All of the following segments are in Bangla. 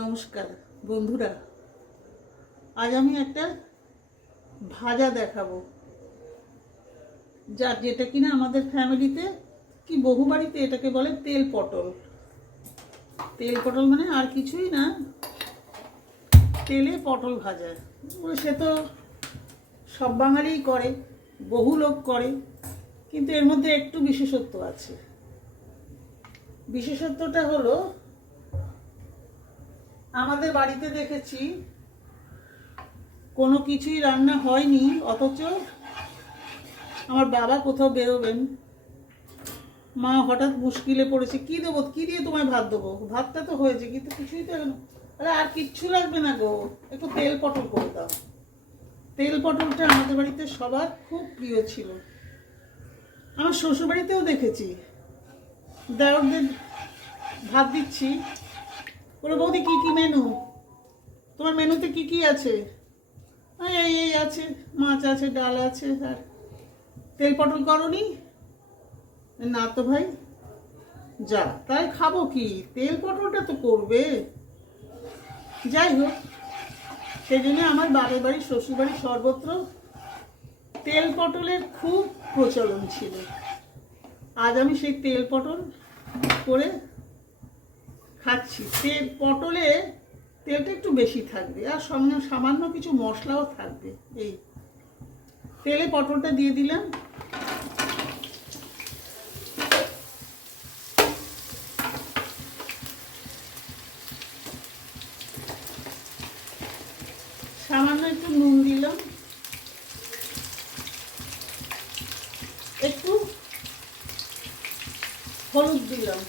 নমস্কার বন্ধুরা, আজ আমি একটা ভাজা দেখাবো যেটা কিনা আমাদের ফ্যামিলিতে কি বহু বাড়িতে এটাকে বলে তেল পটল। তেল পটল মানে আর কিছুই না, তেলে পটল ভাজা। সে তো সব বাঙালিই করে, বহু লোক করে, কিন্তু এর মধ্যে একটু বিশেষত্ব আছে। বিশেষত্বটা হলো, আমাদের বাড়িতে দেখেছি কোনো কিছুই রান্না হয়নি, অথচ আমার বাবা কোথাও বেরোবেন, মা হঠাৎ মুশকিলে পড়েছে, কি দেবো, কি দিয়ে তোমায় ভাত দেবো, ভাতটা তো হয়েছে কিন্তু কিছুই তো আরে আর কিচ্ছু লাগবে না গো, একটু তেল পটল করে দাও। তেল পটলটা আমাদের বাড়িতে সবার খুব প্রিয় ছিল। আমার শ্বশুর বাড়িতেও দেখেছি, দেওরদের ভাত দিচ্ছি, বলে বৌদি কী কী মেনু, তোমার মেনুতে কি কি আছে? এই এই আছে, মাছ আছে, ডাল আছে, আর তেল পটল করনি? না তো ভাই, যা তাই খাবো কি, তেল পটলটা তো করবে। যাই হোক, সেই জন্য আমার বাবার বাড়ি, শ্বশুর বাড়ি সর্বত্র তেল পটলের খুব প্রচলন ছিল। আজ আমি সেই তেল পটল করে খাচ্ছি। তেল পটলে তেলটা একটু বেশি থাকবে, আর সঙ্গে সামান্য কিছু মশলাও থাকবে। এই তেলে পটলটা দিয়ে দিলাম, সামান্য একটু নুন দিলাম, একটু হলুদ দিলাম,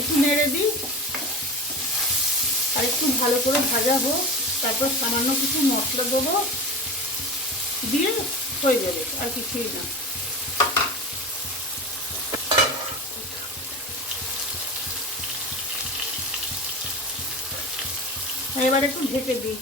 একটু নেড়ে দিই, আর একটু ভালো করে ভাজা হোক, তারপর সামান্য কিছু মশলা দেবো, দিয়ে হয়ে যাবে, আর কিছুই না। এবার একটু ঢেকে দিই।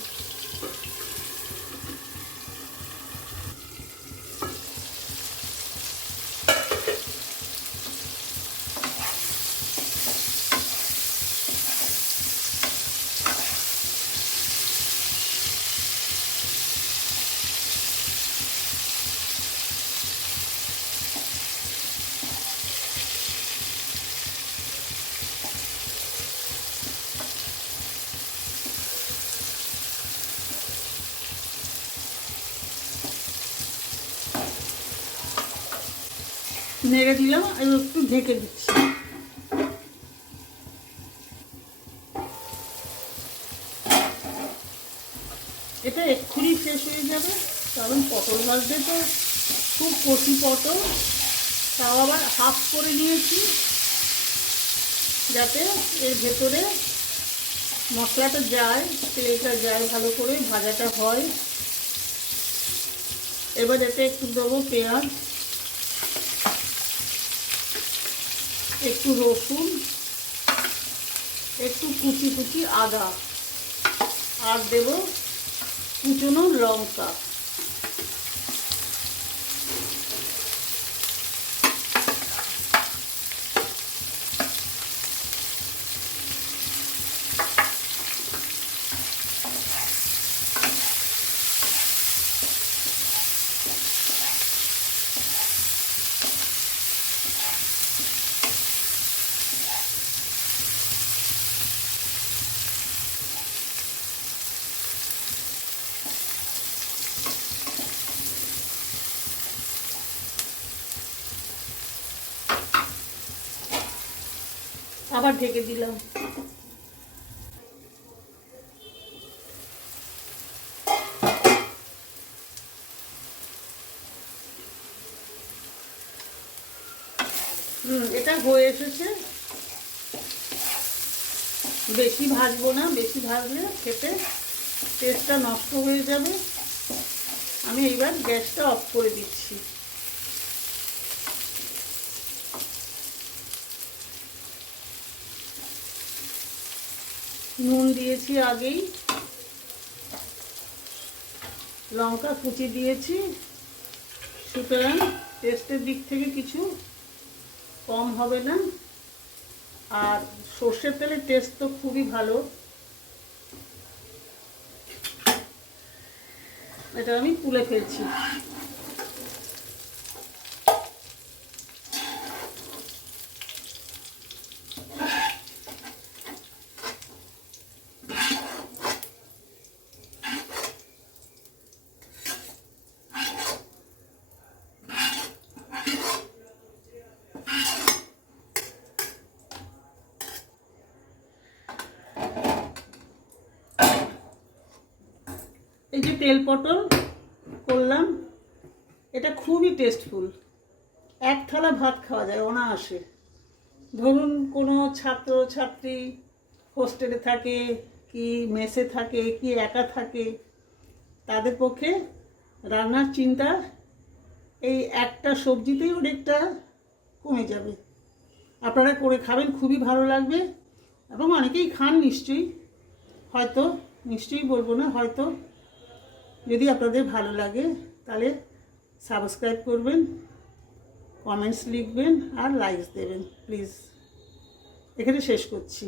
নেড়ে দিলাম, আর একটু ঢেকে দিচ্ছি। এটা এক্ষুনি শেষ হয়ে যাবে, কারণ পটল ভাজতে তো খুব কচি পটল, তাও আবার হাফ করে নিয়েছি, যাতে এর ভেতরে মশলাটা যায়, তেলটা যায়, ভালো করে ভাজাটা হয়। এবার এতে একটু দেবো পেঁয়াজ, একটু রসুন, একটু কুচি কুচি আদা, আর দেব কুচনো লঙ্কা। আবার ঢেকে দিলাম। এটা হয়ে এসেছে, বেশি ভাজবো না, বেশি ভাজলে খেতে টেস্টটা নষ্ট হয়ে যাবে। আমি এইবার গ্যাসটা অফ করে দিচ্ছি। নুন দিয়েছি আগেই, লঙ্কা কুচি দিয়েছি, সুতরাং টেস্টের দিক থেকে কিছু কম হবে না। আর সর্ষের তেলের টেস্ট তো খুবই ভালো। এটা আমি তুলে ফেলছি। এই যে তেল পটল করলাম, এটা খুবই টেস্টফুল। এক থালা ভাত খাওয়া যায় অনায়াসে। ধরুন কোনো ছাত্র ছাত্রী হোস্টেলে থাকে, কি মেসে থাকে, কি একা থাকে, তাদের পক্ষে রান্নার চিন্তা এই একটা সবজিতেই অনেকটা কমে যাবে। আপনারা করে খাবেন, খুবই ভালো লাগবে। এবং অনেকেই খান নিশ্চয়ই, হয়তো, নিশ্চয়ই বলবো না, হয়তো। যদি আপনাদের ভালো লাগে তাহলে সাবস্ক্রাইব করবেন, কমেন্টস লিখবেন আর লাইকস দেবেন প্লিজ। এখানে শেষ করছি।